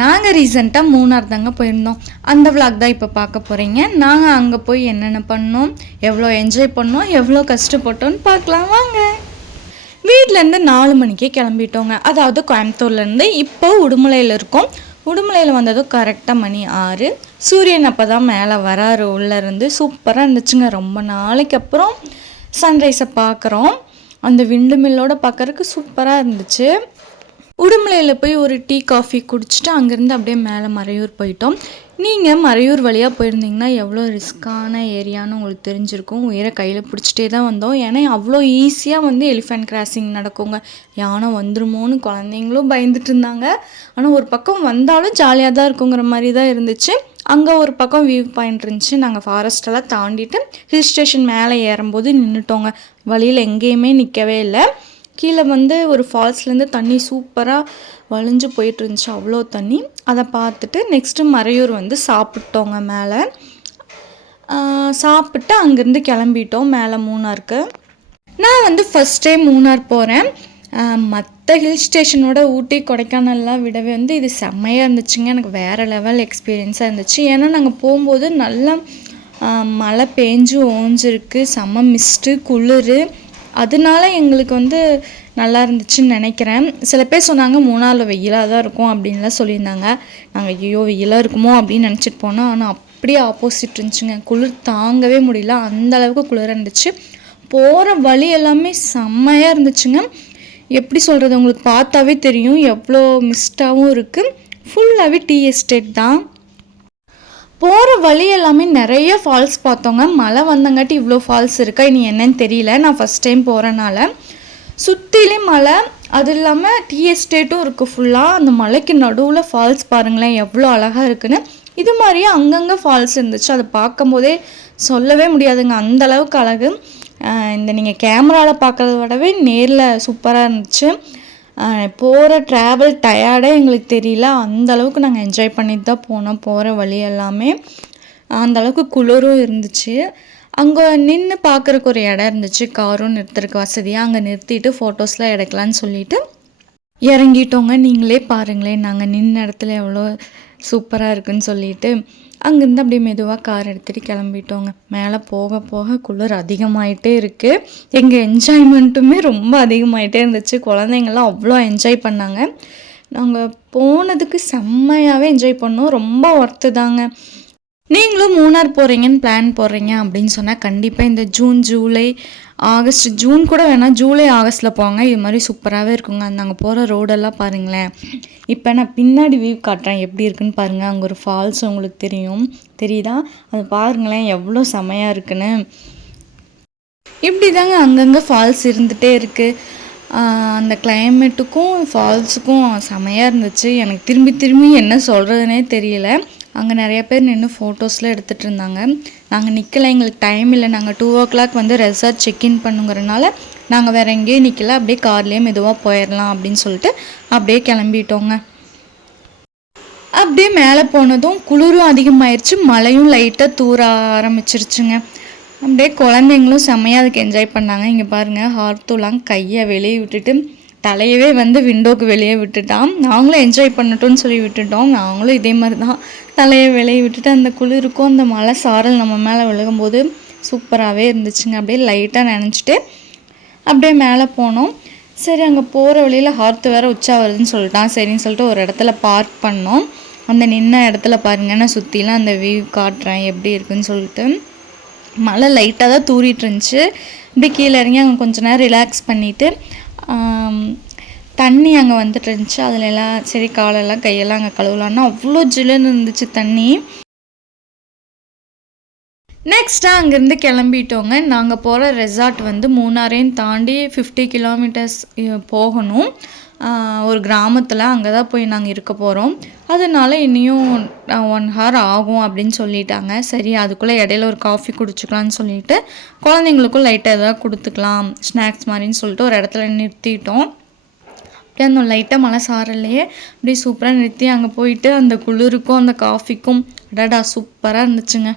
நாங்கள் ரீசெண்டாக மூணார் தாங்க போயிருந்தோம். அந்த விளாக் தான் இப்போ பார்க்க போகிறீங்க. நாங்கள் அங்கே போய் என்னென்ன பண்ணோம், எவ்வளோ என்ஜாய் பண்ணோம், எவ்வளோ கஷ்டப்பட்டோன்னு பார்க்கலாம் வாங்க. வீட்டிலேருந்து 4 மணிக்கே கிளம்பிட்டோங்க. அதாவது கோயம்புத்தூர்லேருந்து இப்போ உடுமலையில் இருக்கோம். உடுமலையில் வந்ததும் கரெக்டாக மணி 6. சூரியன் அப்போ தான் மேலே வராரு உள்ளேருந்து. சூப்பராக இருந்துச்சுங்க. ரொம்ப நாளைக்கு அப்புறம் சன்ரைஸை பார்க்குறோம். அந்த விண்டு மில்லோட பார்க்குறதுக்கு சூப்பராக இருந்துச்சு. உடுமலையில் போய் ஒரு டீ காஃபி குடிச்சிட்டு அங்கேருந்து அப்படியே மேலே மறையூர் போயிட்டோம். நீங்கள் மறையூர் வழியாக போயிருந்தீங்கன்னா எவ்வளோ ரிஸ்க்கான ஏரியான்னு உங்களுக்கு தெரிஞ்சிருக்கும். உயிரை கையில் பிடிச்சிட்டே தான் வந்தோம். ஏன்னா அவ்வளோ ஈஸியாக வந்து எலிஃபென்ட் கிராசிங் நடக்குங்க. யானை வந்துருமோன்னு குழந்தைங்களும் பயந்துட்டு இருந்தாங்க. ஆனால் ஒரு பக்கம் வந்தாலும் ஜாலியாக தான் இருக்குங்கிற மாதிரி தான் இருந்துச்சு. அங்கே ஒரு பக்கம் வியூ பாயிண்ட் இருந்துச்சு. நாங்கள் ஃபாரஸ்டெல்லாம் தாண்டிட்டு ஹில் ஸ்டேஷன் மேலே ஏறும்போது நின்றுட்டோங்க. வழியில் எங்கேயுமே நிற்கவே இல்லை. கீழே வந்து ஒரு ஃபால்ஸ்லேருந்து தண்ணி சூப்பராக வழிஞ்சு போயிட்டு இருந்துச்சு. அவ்வளோ தண்ணி. அதை பார்த்துட்டு நெக்ஸ்ட்டு மறையூர் வந்து சாப்பிட்டோங்க. மேலே சாப்பிட்டு அங்கேருந்து கிளம்பிட்டோம் மேலே மூணாருக்கு. நான் வந்து ஃபஸ்ட் டைம் மூணார் போகிறேன். மற்ற ஹில் ஸ்டேஷனோட ஊட்டி கொடைக்கானல்லாம் விடவே வந்து இது செம்மையாக இருந்துச்சுங்க. எனக்கு வேறு லெவல் எக்ஸ்பீரியன்ஸாக இருந்துச்சு. ஏன்னா நாங்கள் போகும்போது நல்லா மழை பேஞ்சு ஓஞ்சிருக்கு, செம்ம மிஸ்ட்டு, குளிர். அதனால எங்களுக்கு வந்து நல்லா இருந்துச்சுன்னு நினைக்கிறேன். சில பேர் சொன்னாங்க மூணாரில் வெயிலாக தான் இருக்கும் அப்படின்லாம் சொல்லியிருந்தாங்க. நாங்கள் ஐயோ வெயிலாக இருக்குமோ அப்படின்னு நினச்சிட்டு போனோம். ஆனால் அப்படியே ஆப்போசிட் இருந்துச்சுங்க. குளிர் தாங்கவே முடியல, அந்தளவுக்கு குளிராக இருந்துச்சு. போகிற வழி எல்லாமே செம்மையாக இருந்துச்சுங்க. எப்படி சொல்கிறது, உங்களுக்கு பார்த்தாவே தெரியும் எவ்வளோ மிஸ்டாகவும் இருக்குது. ஃபுல்லாகவே டீ எஸ்டேட் தான். போகிற வழி எல்லாமே நிறைய ஃபால்ஸ் பார்த்தோங்க. மழை வந்தங்காட்டி இவ்வளோ ஃபால்ஸ் இருக்கா இனி என்னன்னு தெரியல. நான் ஃபஸ்ட் டைம் போகிறனால சுற்றிலே மலை, அது இல்லாமல் டீ எஸ்டேட்டும் இருக்குது ஃபுல்லாக. அந்த மலைக்கு நடுவில் ஃபால்ஸ் பாருங்களேன் எவ்வளோ அழகாக இருக்குன்னு. இது மாதிரியே அங்கங்கே ஃபால்ஸ் இருந்துச்சு. அதை பார்க்கும்போதே சொல்லவே முடியாதுங்க, அந்தளவுக்கு அழகு. இந்த நீங்கள் கேமராவில் பார்க்குறத விடவே நேரில் சூப்பராக இருந்துச்சு. போகிற ட்ராவல் டயர்டே எங்களுக்கு தெரியல. அந்தளவுக்கு நாங்கள் என்ஜாய் பண்ணிட்டு தான் போனோம். போகிற வழி எல்லாமே அந்தளவுக்கு குளிரும் இருந்துச்சு. அங்கே நின்று பார்க்குறக்கு ஒரு இடம் இருந்துச்சு, காரும் நிறுத்துறதுக்கு வசதியாக. அங்கே நிறுத்திட்டு ஃபோட்டோஸ்லாம் எடுக்கலான்னு சொல்லிட்டு இறங்கிட்டோங்க. நீங்களே பாருங்களேன் நாங்கள் நின்ன இடத்துல எவ்வளோ சூப்பராக இருக்குன்னு சொல்லிட்டு அங்கேருந்து அப்படியே மெதுவாக கார் எடுத்துகிட்டு கிளம்பிட்டோங்க. மேலே போக போக குளிர் அதிகமாகிட்டே இருக்குது. எங்கள் என்ஜாய்மெண்ட்டுமே ரொம்ப அதிகமாகிட்டே இருந்துச்சு. குழந்தைங்கள்லாம் அவ்வளோ என்ஜாய் பண்ணாங்க. நாங்கள் போனதுக்கு செம்மையாகவே என்ஜாய் பண்ணோம். ரொம்ப ஒர்த்து தாங்க. நீங்களும் மூணார் போகிறீங்கன்னு பிளான் போடுறீங்க அப்படின்னு சொன்னால் கண்டிப்பாக இந்த ஜூன், ஜூலை, ஆகஸ்ட், ஜூன் கூட வேணால் ஜூலை, ஆகஸ்ட்டில் போங்க. இது மாதிரி சூப்பராகவே இருக்குங்க. நாங்கள் போகிற ரோடெல்லாம் பாருங்களேன். இப்போ நான் பின்னாடி வியூ காட்டுறேன் எப்படி இருக்குன்னு பாருங்கள். அங்கே ஒரு ஃபால்ஸ் உங்களுக்கு தெரியுதா? அது பாருங்களேன் எவ்வளோ செமையாக இருக்குன்னு. இப்படி தாங்க அங்கங்கே ஃபால்ஸ் இருந்துகிட்டே இருக்குது. அந்த கிளைமேட்டுக்கும் ஃபால்ஸுக்கும் செமையாக இருந்துச்சு. எனக்கு திரும்பி என்ன சொல்கிறதுனே தெரியல. அங்கே நிறைய பேர் நின்று ஃபோட்டோஸ்லாம் எடுத்துகிட்டு இருந்தாங்க. நாங்கள் நிற்கலை, எங்களுக்கு டைம் இல்லை. நாங்கள் 2 o'clock வந்து ரெசார்ட் செக்இன் பண்ணுங்கிறனால நாங்கள் வேறு எங்கேயும் நிற்கல. அப்படியே கார்லேயே மெதுவாக போயிடலாம் அப்படின்னு சொல்லிட்டு அப்படியே கிளம்பிட்டோங்க. அப்படியே மேலே போனதும் குளிரும் அதிகமாகிடுச்சு, மழையும் லைட்டாக தூர ஆரம்பிச்சிருச்சுங்க. அப்படியே குழந்தைங்களும் செம்மையாக அதுக்கு என்ஜாய் பண்ணாங்க. இங்கே பாருங்கள், ஹார்த்துலாம் கையை வெளியே விட்டுட்டு தலையவே வந்து விண்டோக்கு வெளியே விட்டுட்டான். நாங்களும் என்ஜாய் பண்ணட்டோன்னு சொல்லி விட்டுட்டோம். நாங்களும் இதே மாதிரி தான் தலையை வெளியே விட்டுட்டு அந்த குளிருக்கும் அந்த மழை சாரல் நம்ம மேலே விழுகும்போது சூப்பராகவே இருந்துச்சுங்க. அப்படியே லைட்டாக நினச்சிட்டு அப்படியே மேலே போனோம். சரி, அங்கே போகிற வழியில் ஹார்த்து வேறு உச்சா வருதுன்னு சொல்லிட்டான். சரின்னு சொல்லிட்டு ஒரு இடத்துல பார்க் பண்ணோம். அந்த நின்ன இடத்துல பாருங்க, நான் சுற்றிலாம் அந்த வியூ காட்டுறேன் எப்படி இருக்குன்னு சொல்லிட்டு. மழை லைட்டாக தான் தூரிட்டு இருந்துச்சு. இப்படி கீழே இறங்கி அங்கே கொஞ்சம் நேரம் ரிலாக்ஸ் பண்ணிவிட்டு தண்ணி அங்கே வந்துட்டு இருந்துச்சு. அதில் எல்லாம் சரி காலெல்லாம் கையெல்லாம் அங்கே கழுவலான்னா அவ்வளோ ஜில்லுன்னு இருந்துச்சு தண்ணி. நெக்ஸ்ட்டாக அங்கேருந்து கிளம்பிட்டோங்க. நாங்கள் போகிற ரெசார்ட் வந்து மூணாரையும் தாண்டி 50 kilometers போகணும். ஒரு கிராமத்தில் அங்கே தான் போய் நாங்கள் இருக்க போகிறோம். அதனால இன்னும் 1 hour ஆகும் அப்படின்னு சொல்லிட்டாங்க. சரி, அதுக்குள்ளே இடையில ஒரு காஃபி குடிச்சிக்கலான்னு சொல்லிட்டு குழந்தைங்களுக்கும் லைட்டாக எதாவது கொடுத்துக்கலாம் ஸ்நாக்ஸ் மாதிரின்னு சொல்லிட்டு ஒரு இடத்துல நிறுத்திட்டோம். அப்படியே அந்த லைட்டாக மழை சாரலையே அப்படியே சூப்பராக நிறுத்தி அங்கே போயிட்டு அந்த குளிருக்கும் அந்த காஃபிக்கும் அடாடா சூப்பராக இருந்துச்சுங்க.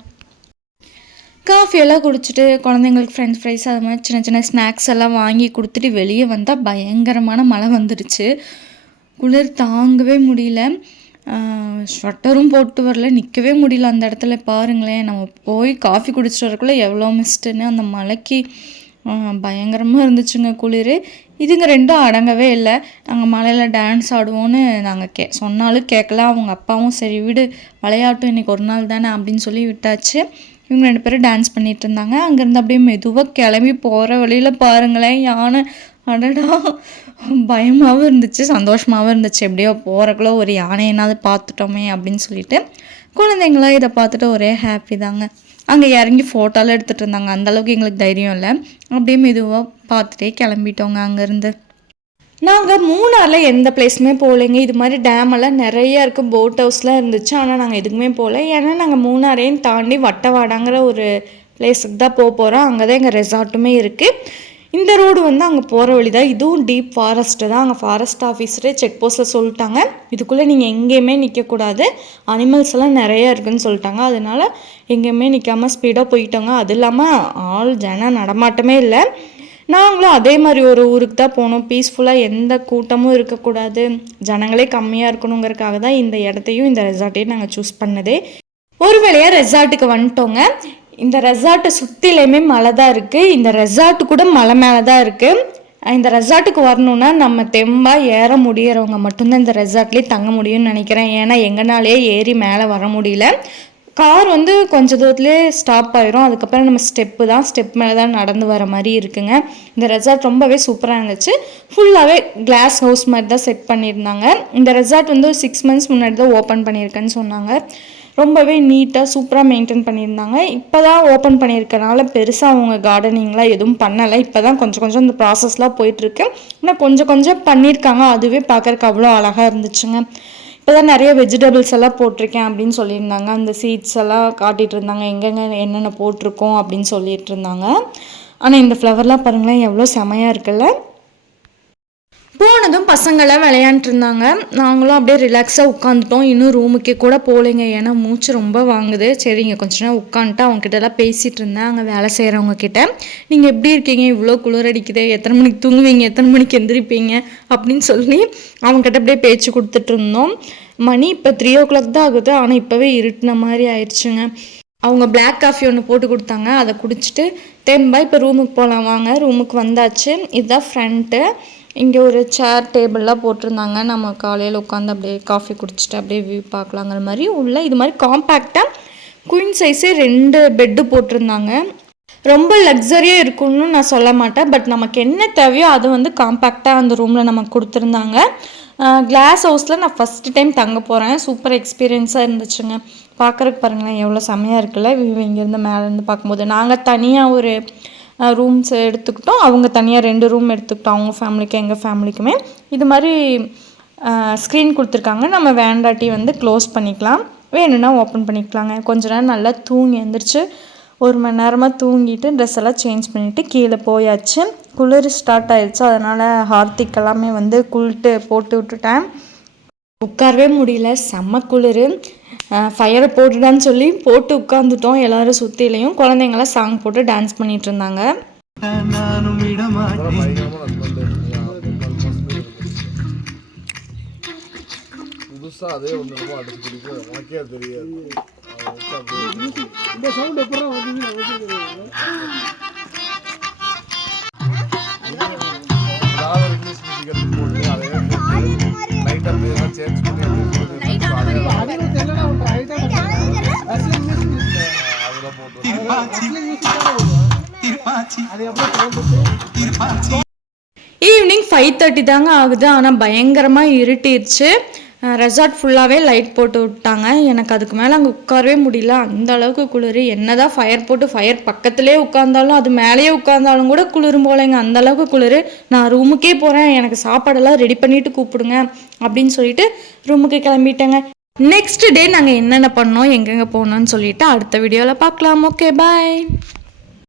காஃபியெல்லாம் குடிச்சிட்டு குழந்தைங்களுக்கு ஃப்ரெஞ்ச் ஃப்ரைஸ் அது மாதிரி சின்ன சின்ன ஸ்நாக்ஸ் எல்லாம் வாங்கி கொடுத்துட்டு வெளியே வந்தால் பயங்கரமான மழை வந்துடுச்சு. குளிர் தாங்கவே முடியல. ஸ்வெட்டரும் போட்டு வரல, நிற்கவே முடியல அந்த இடத்துல. பாருங்களேன், நம்ம போய் காஃபி குடிச்சிட்டு வரக்குள்ளே எவ்வளோ மிஸ்ட்டுன்னு. அந்த மலைக்கு பயங்கரமாக இருந்துச்சுங்க குளிர். இதுங்க ரெண்டும் அடங்கவே இல்லை. நாங்கள் மலையில் டான்ஸ் ஆடுவோன்னு நாங்கள் சொன்னாலும் கேட்கல. அவங்க அப்பாவும் சரி விடு விளையாட்டும் இன்றைக்கி ஒரு நாள் தானே அப்படின்னு சொல்லி விட்டாச்சு. இவங்க 2 பேரும் டான்ஸ் பண்ணிகிட்டு இருந்தாங்க. அங்கேருந்து அப்படியே மெதுவாக கிளம்பி போகிற வழியில் பாருங்களேன் யானை. அடடா, பயமாகவும் இருந்துச்சு சந்தோஷமாகவும் இருந்துச்சு. எப்படியோ போகிறக்குள்ள ஒரு யானை என்னாவது பார்த்துட்டோமே அப்படின்னு சொல்லிட்டு குழந்தைங்களாம் இதை பார்த்துட்டு ஒரே ஹாப்பி தாங்க. அங்கே இறங்கி ஃபோட்டோலாம் எடுத்துகிட்டு இருந்தாங்க. அந்தளவுக்கு எங்களுக்கு தைரியம் இல்லை. அப்படியே மெதுவாக பார்த்துட்டே கிளம்பிட்டோங்க அங்கேருந்து. நாங்கள் மூணாரில் எந்த பிளேஸுமே போகலைங்க. இது மாதிரி டேமெல்லாம் நிறையா இருக்குது, போட் ஹவுஸ்லாம் இருந்துச்சு. ஆனால் நாங்கள் எதுக்குமே போகல. ஏன்னா நாங்கள் மூணாரையும் தாண்டி வட்டவாடாங்கிற ஒரு பிளேஸுக்கு தான் போகிறோம். அங்கே தான் எங்கள் ரெசார்ட்டுமே இருக்குது. இந்த ரோடு வந்து அங்கே போகிற வழி தான். இதுவும் டீப் ஃபாரஸ்ட்டு தான். அங்கே ஃபாரஸ்ட் ஆஃபீஸரே செக் போஸ்ட்டில் சொல்லிட்டாங்க, இதுக்குள்ளே நீங்கள் எங்கேயுமே நிற்கக்கூடாது, அனிமல்ஸ் எல்லாம் நிறையா இருக்குதுன்னு சொல்லிட்டாங்க. அதனால எங்கேயுமே நிற்காமல் ஸ்பீடாக போயிட்டோங்க. அது இல்லாமல் ஜனம் நடமாட்டமே இல்லை. நாங்களும் அதே மாதிரி ஒரு ஊருக்கு தான் போனோம். பீஸ்ஃபுல்லாக எந்த கூட்டமும் இருக்கக்கூடாது, ஜனங்களே கம்மியாக இருக்கணுங்கிறதுக்காக தான் இந்த இடத்தையும் இந்த ரெசார்ட்டையும் நாங்கள் சூஸ் பண்ணதே. ஒரு வேளையாக ரெசார்ட்டுக்கு வந்துட்டோங்க. இந்த ரெசார்ட்டை சுற்றிலையுமே மலை தான் இருக்குது. இந்த ரெசார்ட்டு கூட மலை மேலே தான் இருக்குது. இந்த ரெசார்ட்டுக்கு வரணுன்னா நம்ம தெம்பாக ஏற முடியறவங்க மட்டும்தான் இந்த ரெசார்ட்லேயே தங்க முடியும்னு நினைக்கிறேன். ஏன்னா எங்கனாலே ஏறி மேலே வர முடியல. கார் வந்து கொஞ்சம் தூரத்துலேயே ஸ்டாப் ஆயிரும். அதுக்கப்புறம் நம்ம ஸ்டெப் மேலே தான் நடந்து வர மாதிரி இருக்குங்க. இந்த ரெசார்ட் ரொம்பவே சூப்பராக இருந்துச்சு. ஃபுல்லாகவே கிளாஸ் ஹவுஸ் மாதிரி தான் செட் பண்ணியிருந்தாங்க. இந்த ரெசார்ட் வந்து 6 months முன்னாடி தான் ஓப்பன் பண்ணியிருக்கேன்னு சொன்னாங்க. ரொம்பவே நீட்டாக சூப்பராக மெயின்டைன் பண்ணியிருந்தாங்க. இப்போ தான் ஓப்பன் பண்ணியிருக்கனால பெருசாக அவங்க கார்டனிங்லாம் எதுவும் பண்ணலை. இப்போ தான் கொஞ்சம் இந்த ப்ராசஸ்லாம் போயிட்டுருக்கு. ஆனால் கொஞ்சம் பண்ணியிருக்காங்க. அதுவே பார்க்குறக்கு அவ்வளோ அழகாக இருந்துச்சுங்க. இப்போ தான் நிறைய வெஜிடபிள்ஸ் எல்லாம் போட்டிருக்கேன் அப்படின்னு சொல்லியிருந்தாங்க. அந்த சீட்ஸ் எல்லாம் காட்டிகிட்டு இருந்தாங்க, எங்கெங்கே என்னென்ன போட்டிருக்கோம் அப்படின்னு சொல்லிட்டு இருந்தாங்க. ஆனால் இந்த ஃப்ளவர்லாம் பாருங்களேன் எவ்வளோ செமையாக இருக்குல்ல. போனதும் பசங்களாம் விளையாண்டுட்டு இருந்தாங்க. நாங்களும் அப்படியே ரிலாக்ஸாக உட்காந்துட்டோம். இன்னும் ரூமுக்கே கூட போகலைங்க, ஏன்னா மூச்சு ரொம்ப வாங்குது. சரிங்க கொஞ்ச நேரம் உட்காந்துட்டு அவங்ககிட்டலாம் பேசிகிட்டு இருந்தேன். அங்கே வேலை செய்கிறவங்க கிட்ட, நீங்கள் எப்படி இருக்கீங்க, இவ்வளோ குளிர் அடிக்குது, எத்தனை மணிக்கு தூங்குவீங்க, எத்தனை மணிக்கு எந்திரிப்பீங்க அப்படின்னு சொல்லி அவங்ககிட்ட அப்படியே பேச்சு கொடுத்துட்டு இருந்தோம். மணி இப்போ 3 o'clock தான் ஆகுது. ஆனால் இப்போவே இருட்டின மாதிரி ஆயிடுச்சுங்க. அவங்க பிளாக் காஃபி ஒன்று போட்டு கொடுத்தாங்க, அதை குடிச்சிட்டு தெம்பா இப்போ ரூமுக்கு போகலாம் வாங்க. ரூமுக்கு வந்தாச்சு. இதுதான் ஃப்ரண்ட்டு. இங்கே ஒரு சேர் டேபிள்லாம் போட்டிருந்தாங்க. நம்ம காலையில் உட்காந்து அப்படியே காஃபி குடிச்சிட்டு அப்படியே வியூ பார்க்கலாங்கிற மாதிரி உள்ள இது மாதிரி காம்பேக்டாக குயின் சைஸே 2 பெட்டு போட்டிருந்தாங்க. ரொம்ப லக்ஸரியாக இருக்குன்னு நான் சொல்ல மாட்டேன், பட் நமக்கு என்ன தேவையோ அது வந்து காம்பேக்டாக அந்த ரூமில் நமக்கு கொடுத்துருந்தாங்க. கிளாஸ் ஹவுஸில் நான் ஃபஸ்ட்டு டைம் தங்க போகிறேன். சூப்பர் எக்ஸ்பீரியன்ஸாக இருந்துச்சுங்க. பார்க்குறக்கு பாருங்களேன் எவ்வளோ செம்மையாக இருக்குல்ல வியூ இங்கேருந்து மேலேருந்து பார்க்கும்போது. நாங்கள் தனியாக ஒரு ரூம்ஸ் எடுத்துக்கிட்டோம், அவங்க தனியாக 2 ரூம் எடுத்துக்கிட்டோம். அவங்க ஃபேமிலிக்கு எங்கள் ஃபேமிலிக்குமே இது மாதிரி ஸ்க்ரீன் கொடுத்துருக்காங்க. நம்ம வேண்டாட்டி வந்து க்ளோஸ் பண்ணிக்கலாம், வேணும்னா ஓப்பன் பண்ணிக்கலாங்க. கொஞ்ச நேரம் நல்லா தூங்கி எழுந்திரிச்சு 1 மணி நேரமாக தூங்கிட்டு ட்ரெஸ் எல்லாம் சேஞ்ச் பண்ணிவிட்டு கீழே போயாச்சு. குளிர் ஸ்டார்ட் ஆயிடுச்சு. அதனால் ஹார்த்திக் எல்லாமே வந்து குளிட்டு போட்டு விட்டுட்டேன். உட்காரவே முடியல, செம்ம குளிர். ஃபயரை போட்டுடான்னு சொல்லி போட்டு உட்காந்துட்டோம். எல்லோரும் சுற்றிலையும் குழந்தைங்களாம் சாங் போட்டு டான்ஸ் பண்ணிட்டு இருந்தாங்க. புதுசா அதே ஒன்று அடிச்சு குடிக்கும் உனக்கே தெரியாது. இங்கிலீஷ் மியூசிக் எடுத்து போட்டு அதே லைட்டாக சேஞ்ச் பண்ணி ஈவினிங் 5:30 தாங்க ஆகுது. ஆனால் பயங்கரமாக இருட்டிடுச்சு. ரெசார்ட் ஃபுல்லாகவே லைட் போட்டு விட்டாங்க. எனக்கு அதுக்கு மேலே அங்கே உட்காரவே முடியல, அந்த அளவுக்கு குளிர். என்னதான் ஃபயர் போட்டு ஃபயர் பக்கத்துலேயே உட்காந்தாலும் அது மேலேயே உட்காந்தாலும் கூட குளிரும் போலேங்க, அந்த அளவுக்கு குளிர். நான் ரூமுக்கே போகிறேன், எனக்கு சாப்பாடெல்லாம் ரெடி பண்ணிவிட்டு கூப்பிடுங்க அப்படின்னு சொல்லிட்டு ரூமுக்கு கிளம்பிட்டேங்க. நெக்ஸ்ட் டே நாங்கள் என்னென்ன பண்ணோம் எங்கெங்கே போனோன்னு சொல்லிட்டு அடுத்த வீடியோவில் பார்க்கலாம். Okay bye.